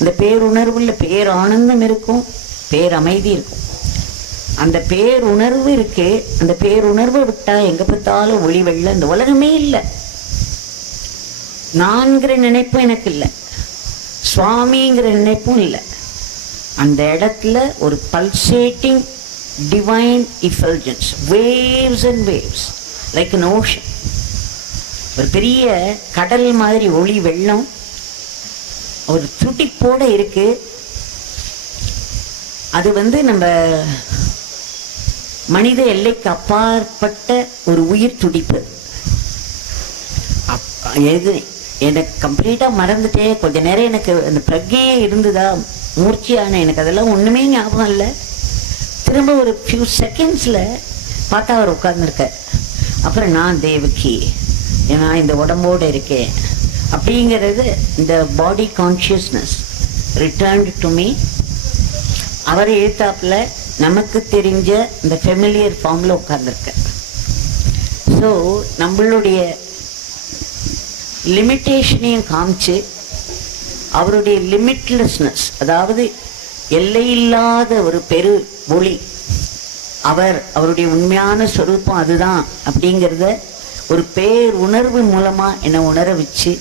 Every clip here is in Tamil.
இந்த பேருணர்வுல பேரானந்தம் இருக்கும், பேரமைதி இருக்கும். அந்த பேருணர்வு இருக்கு. அந்த பேருணர்வை விட்டா எங்க பார்த்தாலும் ஒளி வெள்ள இந்த உலகமே இல்லை. நான்கிற நினைப்பும் எனக்கு இல்லை, சுவாமிங்கிற நினைப்பும் இல்லை. அந்த இடத்துல ஒரு pulsating divine effulgence, waves and waves like an ocean. ஒரு பெரிய கடல் மாதிரி ஒளி வெள்ளம் ஒரு துடிப்போட இருக்கு. அது நம்ம மனித எல்லைக்கு அப்பாற்பட்ட ஒரு உயிர் துடிப்பு. எது எனக்கு கம்ப்ளீட்டா மறந்துட்டே கொஞ்ச நேரம் எனக்கு அந்த பிரஜையே இருந்ததா, மூர்ச்சியான எனக்கு அதெல்லாம் ஒண்ணுமே ஞாபகம் இல்லை. திரும்ப ஒரு ஃபியூ செகண்ட்ஸ்ல பார்த்தா அவர் உட்கார்ந்துருக்க. அப்புறம் நான் தேவகி, ஏன்னா இந்த உடம்போடு இருக்கேன் அப்படிங்கிறது, இந்த பாடி கான்சியஸ்னஸ் ரிட்டர்ன்டு டு மீ. அவர் எழுத்தாப்புல நமக்கு தெரிஞ்ச இந்த ஃபெமிலியர் ஃபார்ம்ல உட்கார்ந்துருக்க. ஸோ நம்மளுடைய லிமிட்டேஷனையும் காமிச்சு அவருடைய லிமிட்லெஸ்னஸ், அதாவது எல்லையில்லாத ஒரு பெரு ஒளி, அவருடைய உண்மையான சொரூபம் அதுதான் அப்படிங்கிறத ஒரு பேருணர்வு மூலமா என்னை உணர வச்சு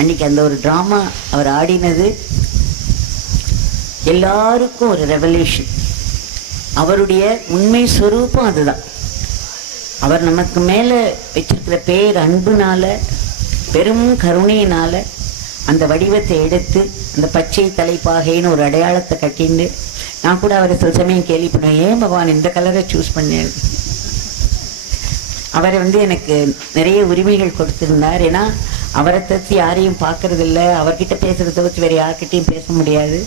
அன்னைக்கு அந்த ஒரு டிராமா அவர் ஆடினது எல்லாருக்கும் ஒரு ரெவல்யூஷன். அவருடைய உண்மை சொரூபம் அதுதான். அவர் நமக்கு மேல வச்சிருக்கிற பேர் அன்புனால, பெரும் கருணையினால அந்த வடிவத்தை எடுத்து அந்த பச்சை தலைப்பாகைன்னு ஒரு அடையாளத்தை கட்டிண்டு, நான் கூட அவரை சில சமயம் கேள்வி பண்ணுவேன், ஏன் பகவான் இந்த கலரை சூஸ் பண்ணேன். அவரை எனக்கு நிறைய உரிமைகள் கொடுத்திருந்தார். ஏன்னா அவரை தவிர்த்து யாரையும் பார்க்கறது இல்லை, அவர்கிட்ட பேசுறதை தவிர்த்து வேற யார்கிட்டையும் பேச முடியாது.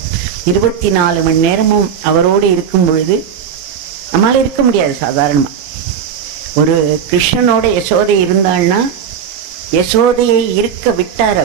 24 மணி நேரமும் அவரோடு இருக்கும் பொழுது நம்மளால இருக்க முடியாது. சாதாரணமா ஒரு கிருஷ்ணனோட யசோதை இருந்தாள்னா யசோதையை இருக்க விட்டார்.